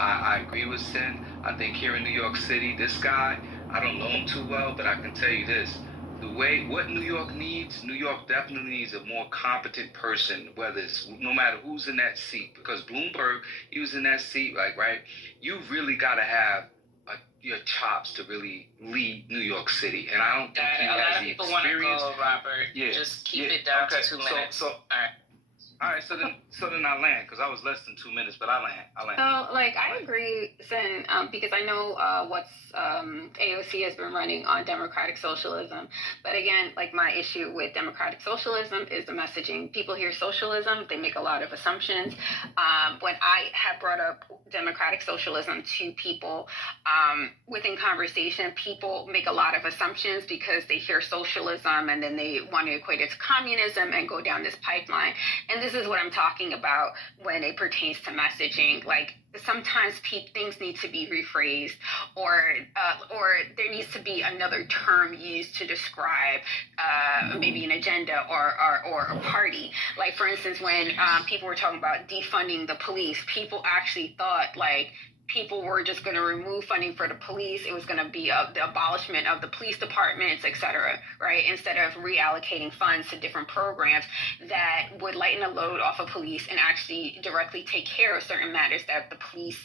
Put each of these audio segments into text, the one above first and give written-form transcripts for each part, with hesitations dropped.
I agree with Sin. I think here in New York City, this guy, I don't know him too well, but I can tell you this. What New York needs, New York definitely needs a more competent person, whether it's no matter who's in that seat. Because Bloomberg, he was in that seat, like, right? You really got to have your chops to really lead New York City. And I don't think he has the experience. A lot of people want to go, Robert. Yeah. Just keep it down to 2 minutes. All right, so then I land, because I was less than 2 minutes, but I land. So, I agree, Sin, because I know what's AOC has been running on democratic socialism. But again, my issue with democratic socialism is the messaging. People hear socialism, they make a lot of assumptions. When I have brought up democratic socialism to people within conversation, people make a lot of assumptions because they hear socialism and then they want to equate it to communism and go down this pipeline. And this is what I'm talking about when it pertains to messaging. Sometimes things need to be rephrased, or there needs to be another term used to describe maybe an agenda or a party. For instance, when people were talking about defunding the police, people actually thought people were just going to remove funding for the police. It was going to be the abolishment of the police departments, et cetera, right? Instead of reallocating funds to different programs that would lighten the load off of police and actually directly take care of certain matters that police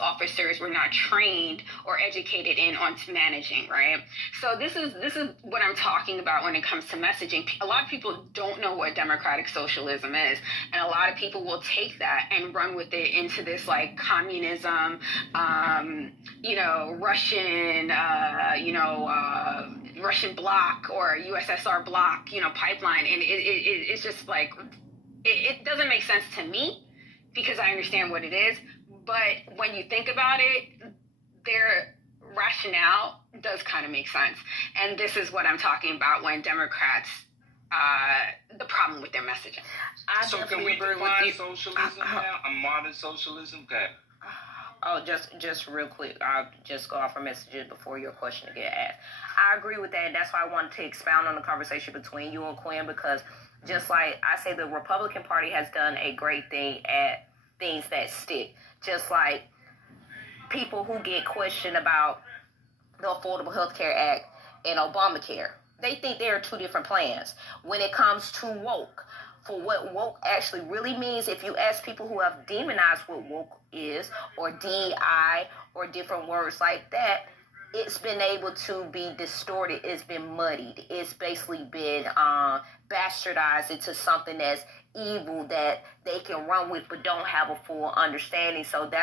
officers were not trained or educated in on managing, right? So this is what I'm talking about when it comes to messaging. A lot of people don't know what democratic socialism is, and a lot of people will take that and run with it into this communism, Russian bloc or USSR bloc, pipeline. And it's just it doesn't make sense to me because I understand what it is. But when you think about it, their rationale does kind of make sense. And this is what I'm talking about when Democrats, the problem with their messaging. So can we define socialism now? A modern socialism? Okay. Oh, just real quick. I'll just go off our messages before your question get asked. I agree with that, and that's why I wanted to expound on the conversation between you and Quinn, because just like I say, the Republican Party has done a great thing at things that stick. Just like people who get questioned about the Affordable Health Care Act and Obamacare. They think there are two different plans. When it comes to woke, for what woke actually really means, if you ask people who have demonized what woke is, or DEI, or different words like that, it's been able to be distorted. It's been muddied. It's basically been bastardized into something that's evil that they can run with but don't have a full understanding. So that's